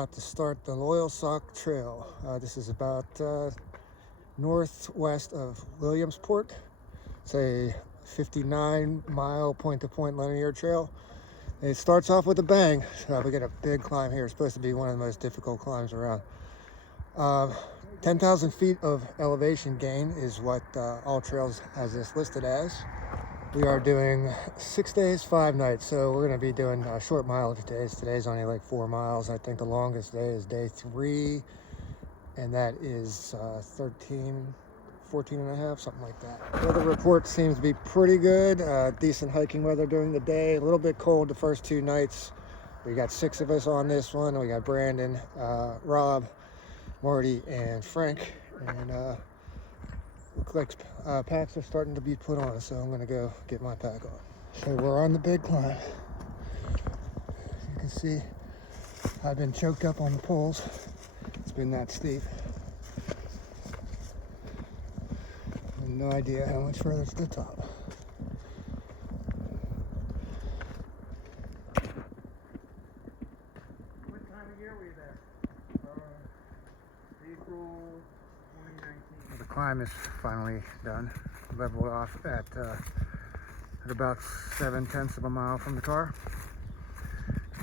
about to start the Loyalsock Trail. This is about northwest of Williamsport. It's a 59-mile point-to-point linear trail. It starts off with a bang. We get a big climb here. It's supposed to be one of the most difficult climbs around. 10,000 feet of elevation gain is what All Trails has this listed as. We are doing 6 days, 5 nights, so we're going to be doing short mileage days. Today's only like 4 miles. I think the longest day is day 3, and that is 13, 14 and a half, something like that. Weather report seems to be pretty good. Decent hiking weather during the day. A little bit cold the first 2 nights. We got 6 of us on this one. We got Brandon, Rob, Marty, and Frank. And looks like packs are starting to be put on, so I'm going to go get my pack on. So we're on the big climb. As you can see, I've been choked up on the poles. It's been that steep. I have no idea how much further to the top. What time of year were you there? April 2019. The climb is finally done. Leveled off at about 7/10 of a mile from the car,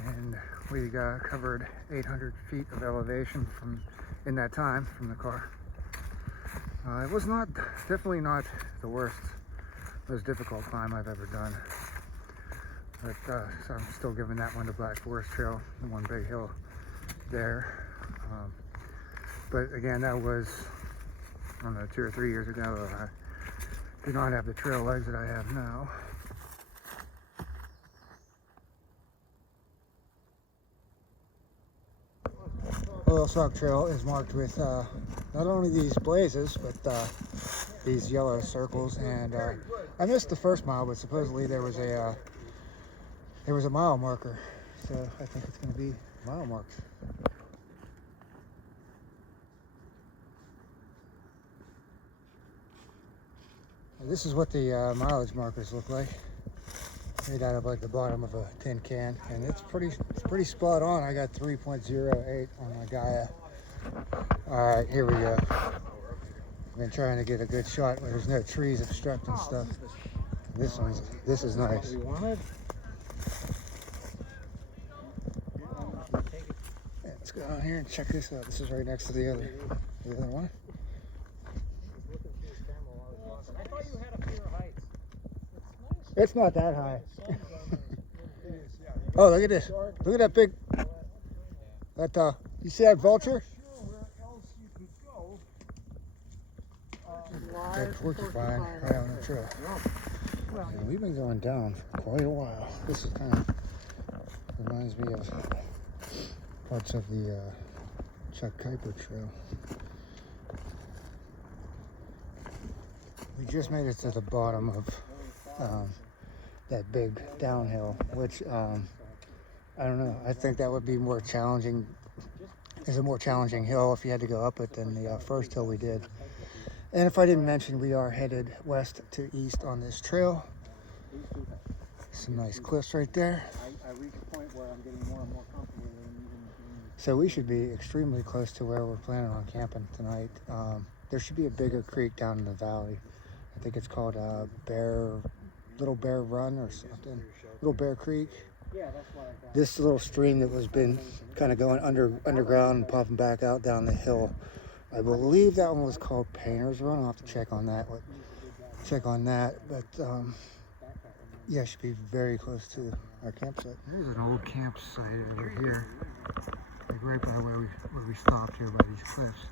and we covered 800 feet of elevation in that time from the car. It was definitely not the most difficult climb I've ever done, but so I'm still giving that one to Black Forest Trail, the one big hill there. But again, that was, I don't know, 2 or 3 years ago. I do not have the trail legs that I have now. Loyalsock Trail is marked with not only these blazes, but these yellow circles. And I missed the first mile, but supposedly there was a mile marker. So I think it's going to be mile marks. This is what the mileage markers look like. Made out of like the bottom of a tin can, and it's pretty spot on. I got 3.08 on my Gaia. All right, here we go. I've been trying to get a good shot where there's no trees obstructing stuff. This is nice. Yeah, let's go down here and check this out. This is right next to the other one. I thought you had a fear of heights. It's not that high. Oh, look at this. Look at that big, you see that vulture? That porcupine right on the trail. And we've been going down for quite a while. This is kind of reminds me of parts of the Chuck Kuiper Trail. We just made it to the bottom of that big downhill, which I don't know. I think that would be more challenging. It's a more challenging hill if you had to go up it than the first hill we did. And if I didn't mention, we are headed west to east on this trail. Some nice cliffs right there. I reach a point where I'm getting more and more comfortable. So we should be extremely close to where we're planning on camping tonight. There should be a bigger creek down in the valley. I think it's called Little Bear Run or something. Little Bear Creek. Yeah, that's what I got. This little stream that was been kind of going underground and popping back out down the hill. I believe that one was called Painter's Run. I'll have to check on that. But yeah, it should be very close to our campsite. There's an old campsite over here, like right by where we stopped here by these cliffs.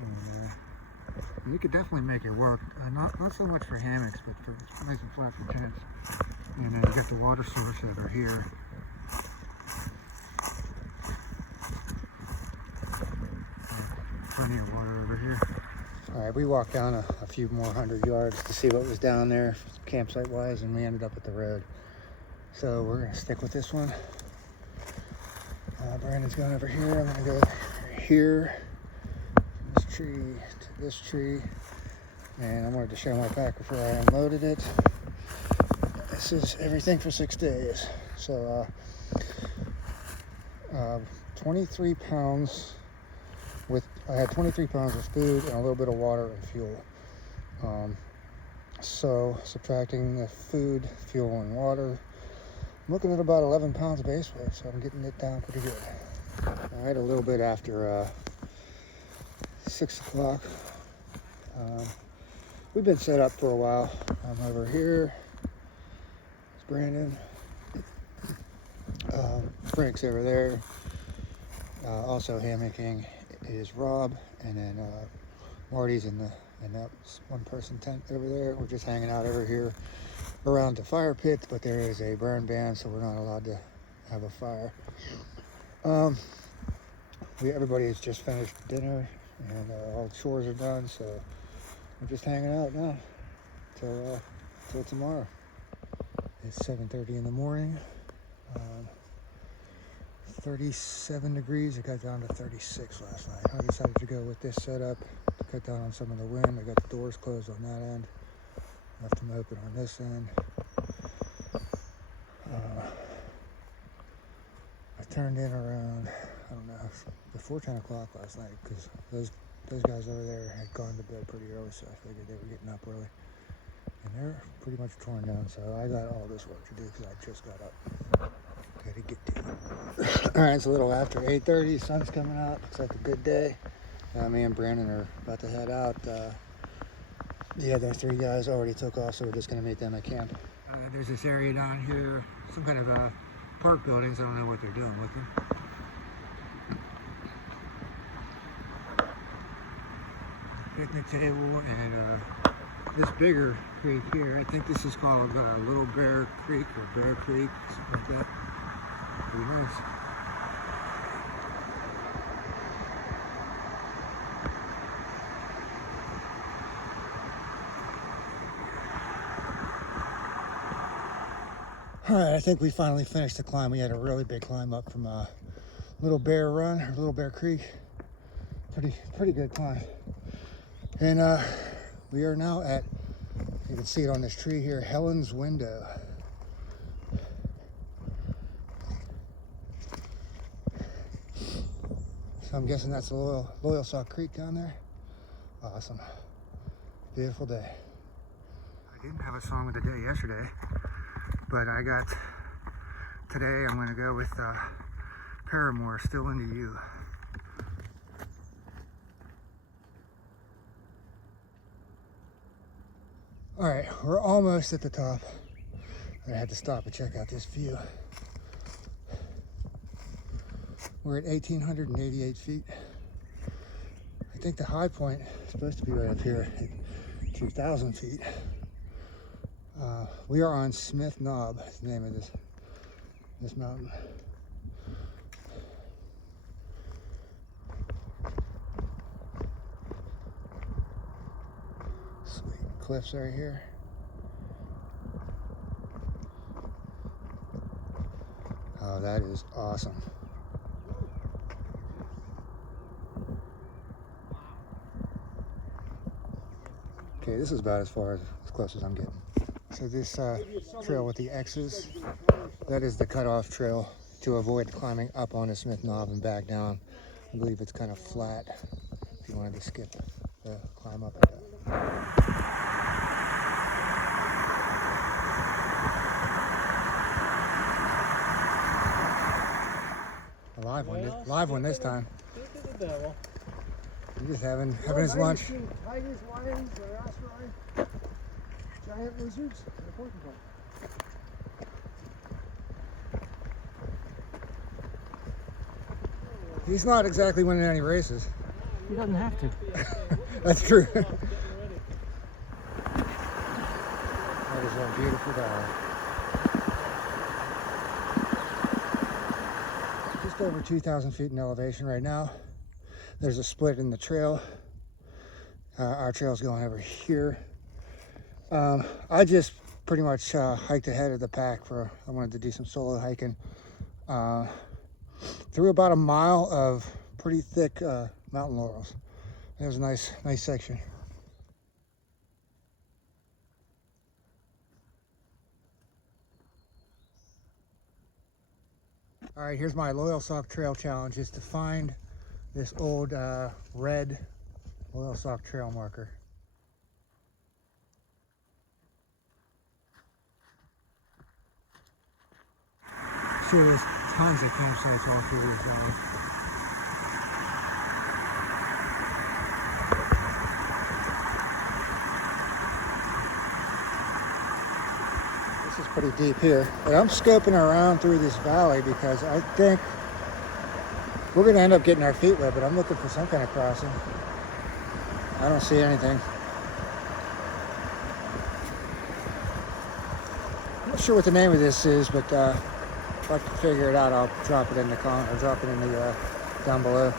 And you could definitely make it work. Not so much for hammocks, but for nice and flat for tents. And then you got the water source over here. Plenty of water over here. All right, we walked down a few more 100 yards to see what was down there campsite wise, and we ended up at the road. So we're gonna stick with this one. Brandon's going over here. I'm gonna go here, this tree to this tree, and I wanted to show my pack before I unloaded it. This is everything for 6 days. So 23 pounds I had 23 pounds of food and a little bit of water and fuel. So subtracting the food, fuel, and water, I'm looking at about 11 pounds base weight, so I'm getting it down pretty good. All right, a little bit after 6 o'clock. We've been set up for a while. I'm over here. It's Brandon. Frank's over there. Also hammocking is Rob, and then Marty's in that one-person tent over there. We're just hanging out over here around the fire pit, but there is a burn ban, so we're not allowed to have a fire. Everybody has just finished dinner, and all the chores are done, so we're just hanging out now till tomorrow. It's 7:30 in the morning. 37 degrees. It got down to 36 last night. I decided to go with this setup to cut down on some of the wind. I got the doors closed on that end, left them open on this end. I turned in around, I don't know, before 10 o'clock last night, because those guys over there had gone to bed pretty early, so I figured they were getting up early. And they're pretty much torn down, so I got all this work to do because I just got up. Gotta get to it. All right, it's a little after 8:30. Sun's coming out. Looks like a good day. Me and Brandon are about to head out. The other 3 guys already took off, so we're just gonna meet them at camp. There's this area down here, some kind of park buildings. I don't know what they're doing with them. Picnic table and this bigger creek here. I think this is called Little Bear Creek or Bear Creek, something like that. Pretty nice. All right, I think we finally finished the climb. We had a really big climb up from Little Bear Run or Little Bear Creek. Pretty good climb. And we are now at, you can see it on this tree here, Helen's Window. So I'm guessing that's the Loyalsock Creek down there. Awesome. Beautiful day. I didn't have a song of the day yesterday, but I got, today I'm going to go with Paramore, Still Into You. All right, we're almost at the top. I had to stop and check out this view. We're at 1,888 feet. I think the high point is supposed to be right up here at 2,000 feet. We are on Smith Knob, is the name of this mountain. Sweet cliffs right here. Oh, that is awesome. Okay, this is about as close as I'm getting. So this trail with the X's, that is the cutoff trail to avoid climbing up onto Smith Knob and back down. I believe it's kind of flat if you wanted to skip the climb up at that. A live one this time. He's just having his lunch. Tigers, lions, rhinoceros, giant lizards, and a porcupine. He's not exactly winning any races. He doesn't have to. That's true. That is a beautiful valley. Just over 2,000 feet in elevation right now. There's a split in the trail. Our trail's going over here. I just pretty much hiked ahead of the pack I wanted to do some solo hiking. Through about a mile of pretty thick mountain laurels. It was a nice section. All right, here's my Loyalsock trail challenge, is to find this old red Loyalsock trail marker. Sure, there's tons of campsites all through this area. This is pretty deep here, but I'm scoping around through this valley because I think we're going to end up getting our feet wet, but I'm looking for some kind of crossing. I don't see anything. I'm not sure what the name of this is, but if I can figure it out, I'll drop it in the comment, or drop it in the down below.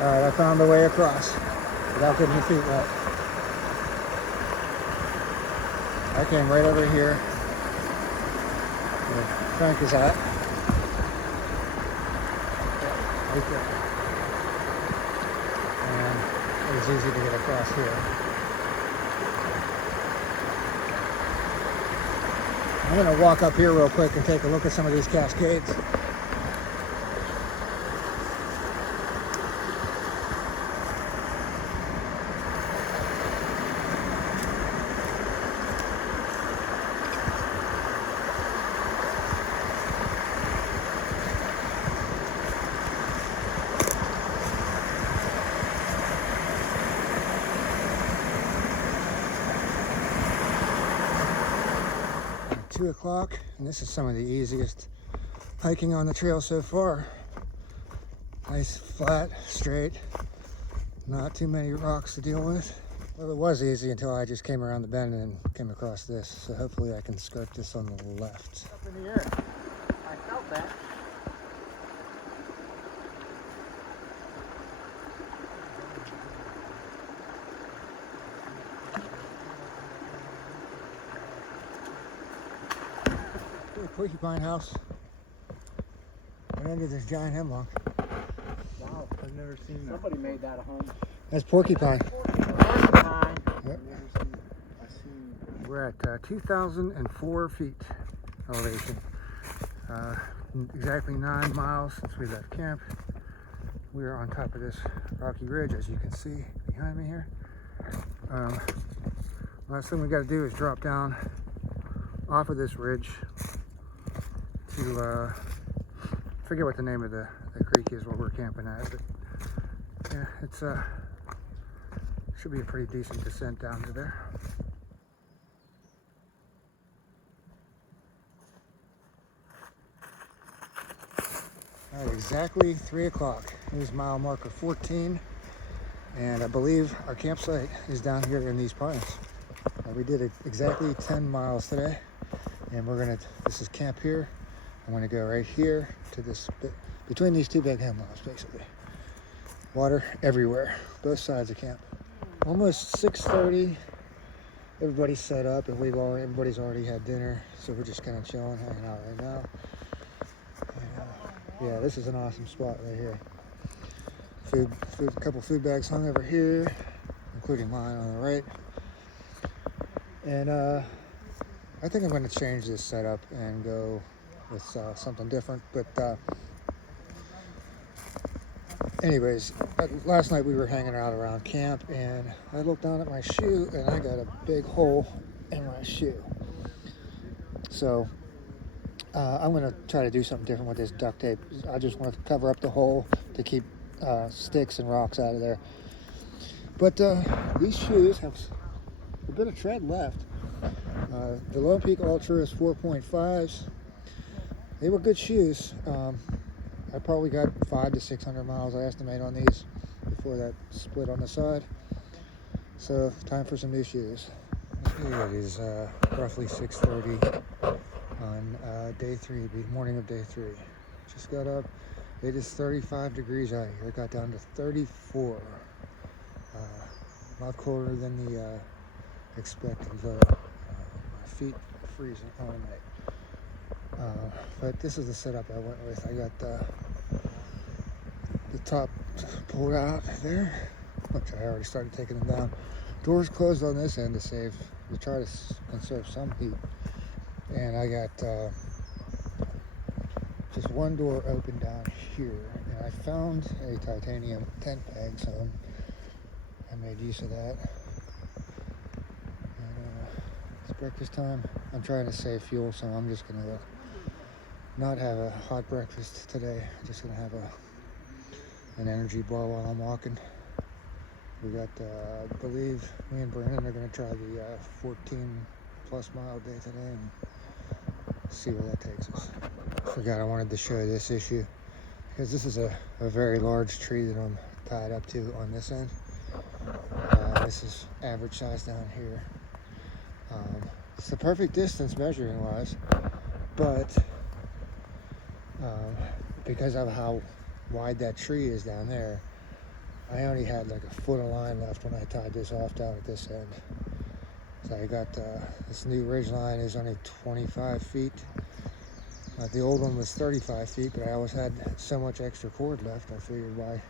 All right, I found the way across without getting my feet wet. I came right over here where Frank is at. Right there. And it was easy to get across here. I'm going to walk up here real quick and take a look at some of these cascades. At 2 o'clock, and this is some of the easiest hiking on the trail so far. Nice, flat, straight, not too many rocks to deal with. Well, it was easy until I just came around the bend and came across this, so hopefully I can skirt this on the left. Up in the air. I felt that. Porcupine house. Right under this giant hemlock. Wow, I've never seen that. Somebody made that a home. That's porcupine. Porcupine. Yep. I've seen. We're at 2,004 feet elevation. Exactly 9 miles since we left camp. We are on top of this rocky ridge, as you can see behind me here. Last thing we got to do is drop down off of this ridge to forget what the name of the creek is where we're camping at, but yeah, it's should be a pretty decent descent down to there. All right, exactly 3 o'clock. Here's mile marker 14, and I believe our campsite is down here in these pines. We did exactly 10 miles today, and we're gonna, this is camp here. I'm gonna go right here to this bit, between these two big hemlocks, basically. Water everywhere, both sides of camp. Almost 6:30. Everybody's set up, and everybody's already had dinner, so we're just kind of chilling, hanging out right now. And, yeah, this is an awesome spot right here. A couple food bags hung over here, including mine on the right. And I think I'm going to change this setup and go with something different. But anyways, last night we were hanging out around camp, and I looked down at my shoe, and I got a big hole in my shoe. So I'm going to try to do something different with this duct tape. I just want to cover up the hole to keep sticks and rocks out of there. But these shoes have a bit of tread left. The Lone Peak Ultras 4.5s, they were good shoes. I probably got 500 to 600 miles, I estimate, on these before that split on the side. So time for some new shoes. It is roughly 6:30 on day 3, the morning of day 3. Just got up. It is 35 degrees out here. It got down to 34. A lot colder than the expected. My feet freezing all night. But this is the setup I went with. I got the top pulled out there, which I already started taking them down. Doors closed on this end to try to conserve some heat. And I got just one door open down here, and I found a titanium tent peg, so I made use of that. And it's breakfast time. I'm trying to save fuel, so I'm just gonna not have a hot breakfast today. I'm just gonna have an energy bar while I'm walking. We got, I believe, me and Brandon are gonna try the 14 plus mile day today and see where that takes us. Forgot I wanted to show you this issue because this is a very large tree that I'm tied up to on this end. This is average size down here. It's the perfect distance measuring wise, but because of how wide that tree is down there, I only had like a foot of line left when I tied this off down at this end. So I got this new ridge line is only 25 feet. The old one was 35 feet, but I always had so much extra cord left, I figured why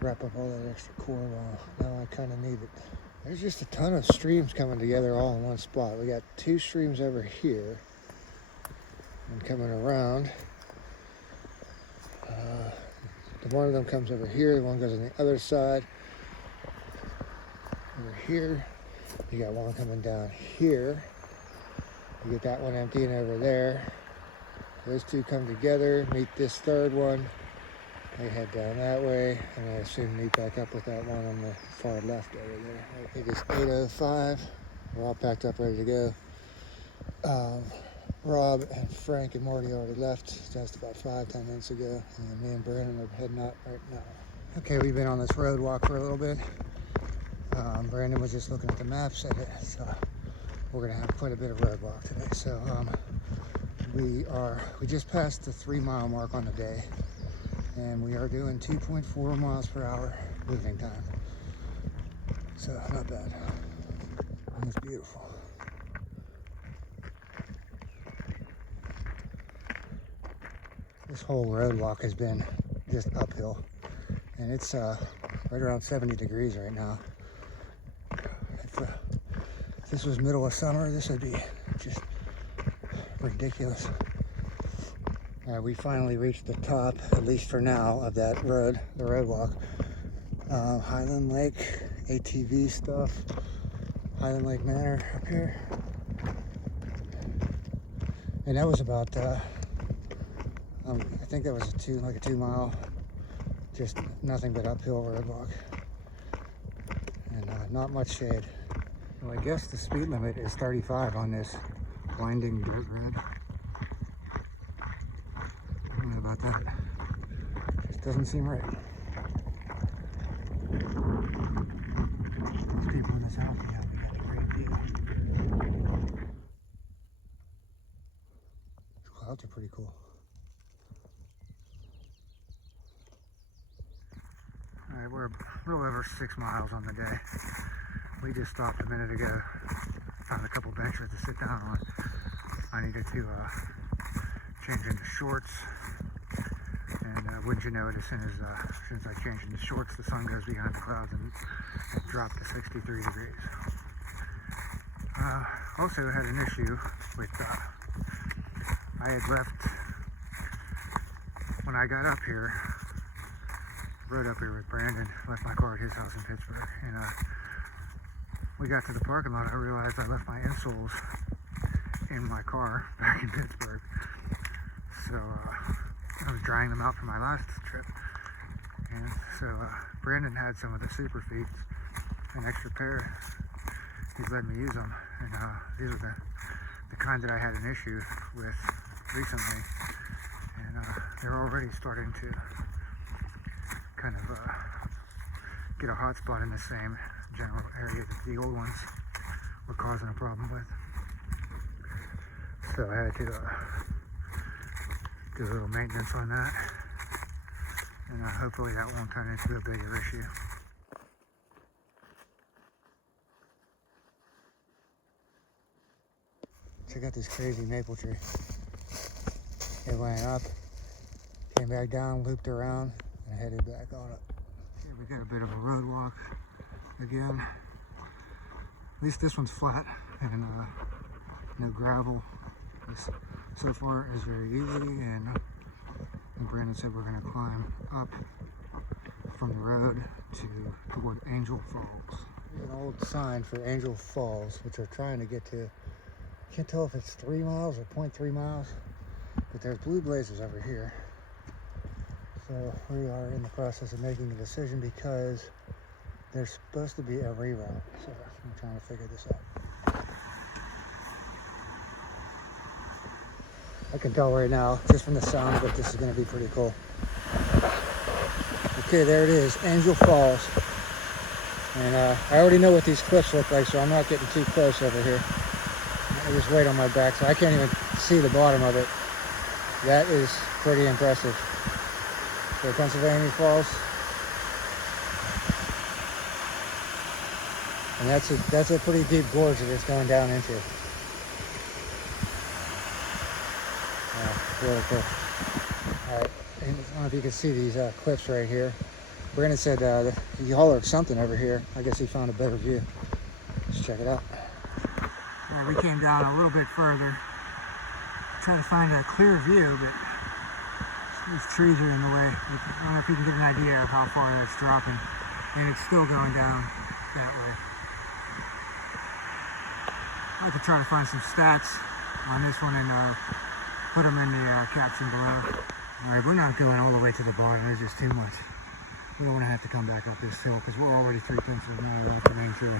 wrap up all that extra cord. Well, now I kind of need it. There's just a ton of streams coming together all in one spot. We got two streams over here and coming around. The one of them comes over here, the one goes on the other side. Over here, you got one coming down here. You get that one emptying over there. Those two come together, meet this third one. They head down that way, and I assume meet back up with that one on the far left over there. It is 8:05. We're all packed up, ready to go. Rob and Frank and Morty already left just about 5-10 minutes ago, and me and Brandon are heading out right now. Okay, we've been on this road walk for a little bit. Brandon was just looking at the map, said it, so we're gonna have quite a bit of road walk today. So we just passed the 3 mile mark on the day, and we are doing 2.4 miles per hour moving time. So not bad. And it's beautiful. This whole road walk has been just uphill, and it's right around 70 degrees right now. If this was middle of summer, this would be just ridiculous. We finally reached the top, at least for now, of that road, the road walk. Highland Lake, ATV stuff, Highland Lake Manor up here. And that was about, I think that was like a 2 mile, just nothing but uphill road walk. And not much shade. Well, I guess the speed limit is 35 on this winding dirt road. I don't know about that. Just doesn't seem right. These people in this house, yeah, we got a great view. These clouds are pretty cool. Alright, we're a little over 6 miles on the day. We just stopped a minute ago. Found a couple benches to sit down on. I needed to change into shorts. And wouldn't you know it, as soon as I change into shorts, the sun goes behind the clouds and it dropped to 63 degrees. Also had an issue with, I had left, when I got up here, rode up here with Brandon, left my car at his house in Pittsburgh, and we got to the parking lot. I realized I left my insoles in my car back in Pittsburgh, so I was drying them out for my last trip, and so Brandon had some of the super feet, an extra pair. He's letting me use them, and these are the kind that I had an issue with recently, and they're already starting to kind of get a hot spot in the same general area that the old ones were causing a problem with. So I had to do a little maintenance on that, and hopefully that won't turn into a bigger issue. Check out this crazy maple tree. It went up, came back down, looped around, and headed back on it. Here we got a bit of a road walk again. At least this one's flat and no gravel. this so far is very easy, and Brandon said we're going to climb up from the road toward Angel Falls. An old sign for Angel Falls, which we're trying to get to. Can't tell if it's 3 miles or 0.3 miles, but there's blue blazes over here. So we are in the process of making a decision because there's supposed to be a reroute. So I'm trying to figure this out. I can tell right now, just from the sound of it, this is going to be pretty cool. Okay, there it is, Angel Falls. And I already know what these cliffs look like, so I'm not getting too close over here. There's weight on my back, so I can't even see the bottom of it. That is pretty impressive. So Pennsylvania Falls. And that's a pretty deep gorge that it's going down into. Really cool. Alright, I don't know if you can see these cliffs right here. Brandon said he hollered something over here. I guess he found a better view. Let's check it out. Yeah, we came down a little bit further. Trying to find a clear view, but these trees are in the way. I don't know if you can get an idea of how far that's dropping. And it's still going down that way. I could try to find some stats on this one and put them in the caption below. Alright, we're not going all the way to the bottom. There's just too much. We don't want to have to come back up this hill because we're already 3/10 of a mile off the main trail.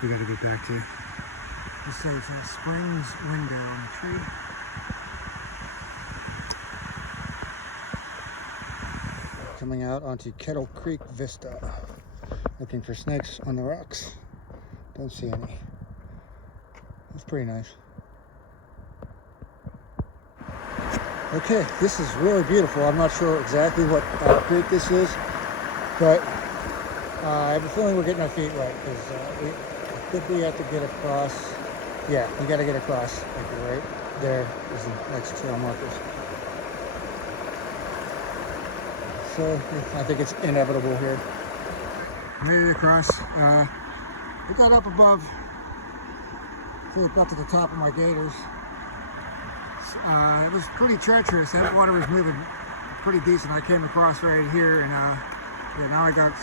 We got to get back to. Just say it's a Springs window on the tree. Coming out onto Kettle Creek Vista. Looking for snakes on the rocks. Don't see any. That's pretty nice. Okay, this is really beautiful. I'm not sure exactly what creek this is, but I have a feeling we're getting our feet wet because I think we have to get across. Yeah, we got to get across. Like right there is the next trail markers. So I think it's inevitable here. Made it across. We got up above, up to the top of my gaiters. It was pretty treacherous. That water was moving pretty decent. I came across right here, and yeah, now I got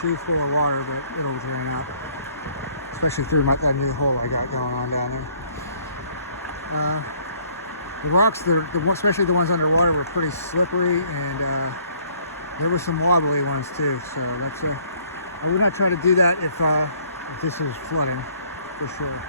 shoes full of water, but it'll drain out. Especially through that new hole I got going on down here. The rocks, especially the ones underwater, were pretty slippery, and there were some wobbly ones too. So that's I would not try to do that if this was flooding, for sure.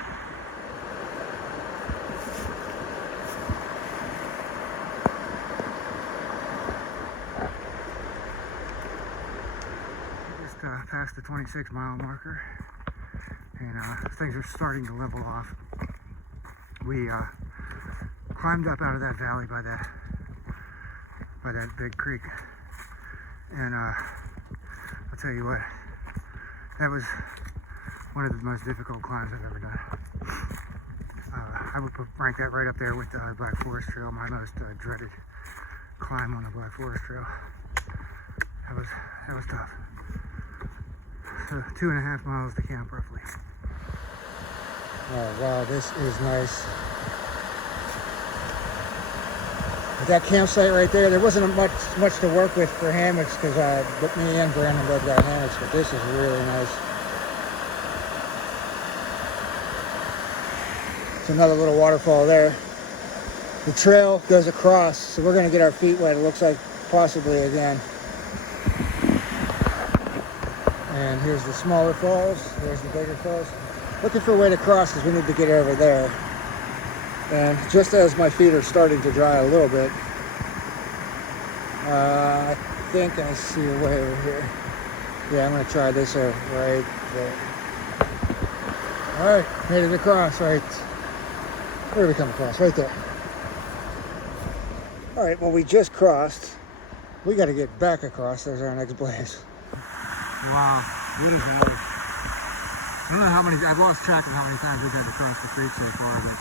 Past the 26-mile marker, and things are starting to level off. We climbed up out of that valley by that big creek, and I'll tell you what, that was one of the most difficult climbs I've ever done. I would rank that right up there with the Black Forest Trail, my most dreaded climb on the Black Forest Trail. That was tough. So 2.5 miles to camp roughly. Oh wow, this is nice. With that campsite right there wasn't much to work with for hammocks because me and Brandon both got hammocks, but this is really nice. It's another little waterfall there. The trail goes across, so we're gonna get our feet wet. It looks like possibly again. And here's the smaller falls, there's the bigger falls. Looking for a way to cross because we need to get over there. And just as my feet are starting to dry a little bit, I think I see a way over here. Yeah, I'm gonna try this right there. All right, made it across, right. Where did we come across? Right there. All right, well, we just crossed. We gotta get back across. There's our next blaze. Wow, what is that? I don't know how many, I've lost track of how many times we've had to cross the creek so far, but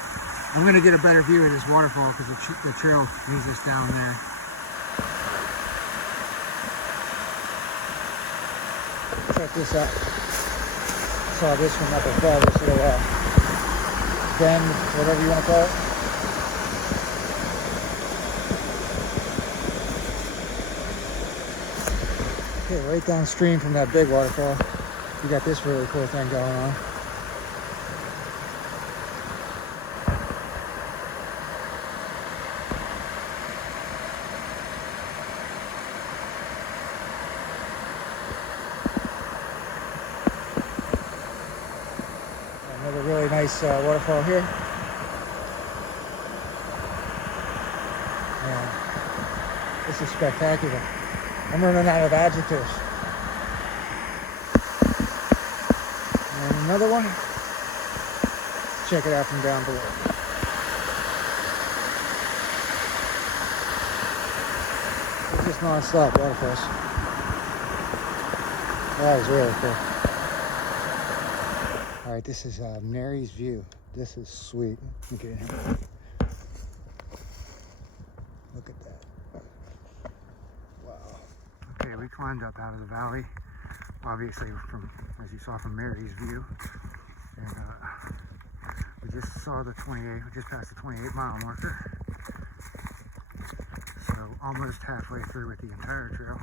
I'm going to get a better view of this waterfall because the trail leads us down there. Check this out. Saw this from up above, this little bend, whatever you want to call it. Okay, right downstream from that big waterfall, we got this really cool thing going on. Another really nice waterfall here. Man, this is spectacular. I'm running out of adjectives. And another one. Check it out from down below. It's just non-stop waterfalls. That is really cool. All right, this is Mary's View. This is sweet. Look at him. Look at that. Wow. Okay, we climbed up out of the valley, obviously from, as you saw, from Mary's View, and we just saw the 28. We just passed the 28-mile marker, so almost halfway through with the entire trail.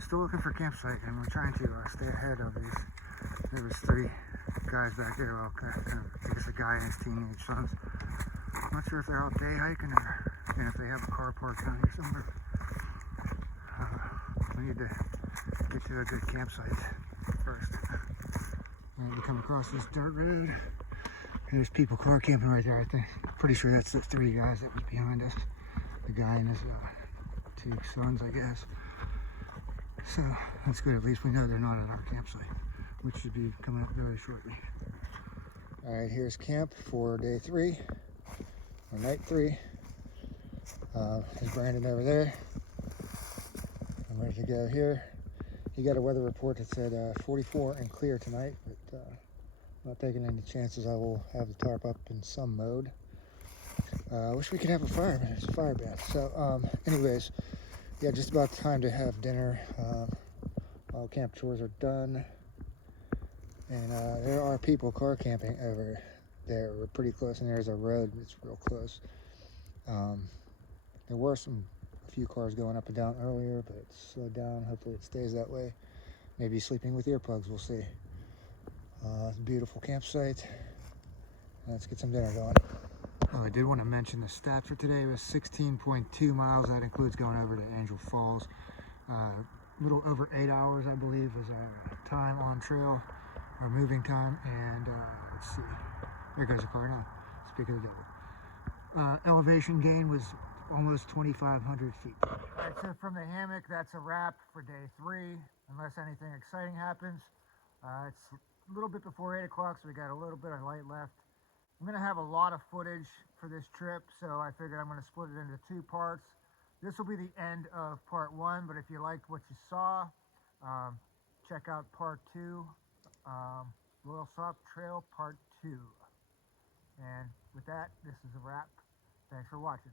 Still looking for campsite, and we're trying to stay ahead of these. There was 3 guys back there. Well, I guess a guy and his teenage sons. I'm not sure if they're out day hiking or and if they have a car parked down here somewhere. We need to get to a good campsite first. And we come across this dirt road. There's people car camping right there, I think. Pretty sure that's the 3 guys that was behind us. The guy and his 2 sons, I guess. So that's good. At least we know they're not at our campsite, which should be coming up very shortly. All right, here's camp for day 3, or night 3. There's Brandon over there. I'm ready to go here. He got a weather report that said 44 and clear tonight, but not taking any chances. I will have the tarp up in some mode. I wish we could have a fire, but it's a fire ban. So anyways, yeah, just about time to have dinner. All camp chores are done. And there are people car camping over there. We're pretty close, and there's a road that's real close. There were a few cars going up and down earlier, but it's slowed down. Hopefully it stays that way. Maybe sleeping with earplugs, we'll see. It's a beautiful campsite. Let's get some dinner going. Oh, I did want to mention the stats for today was 16.2 miles. That includes going over to Angel Falls. A little over 8 hours, I believe, was our time on trail, our moving time. And let's see, there goes the car now. Speak of the devil. Elevation gain was almost 2,500 feet. All right, so from the hammock, that's a wrap for day 3, unless anything exciting happens. It's a little bit before 8 o'clock, so we got a little bit of light left. I'm gonna have a lot of footage for this trip, so I figured I'm gonna split it into 2 parts. This will be the end of part 1, but if you liked what you saw, check out part 2, Loyalsock Trail part 2. And with that, this is a wrap. Thanks for watching.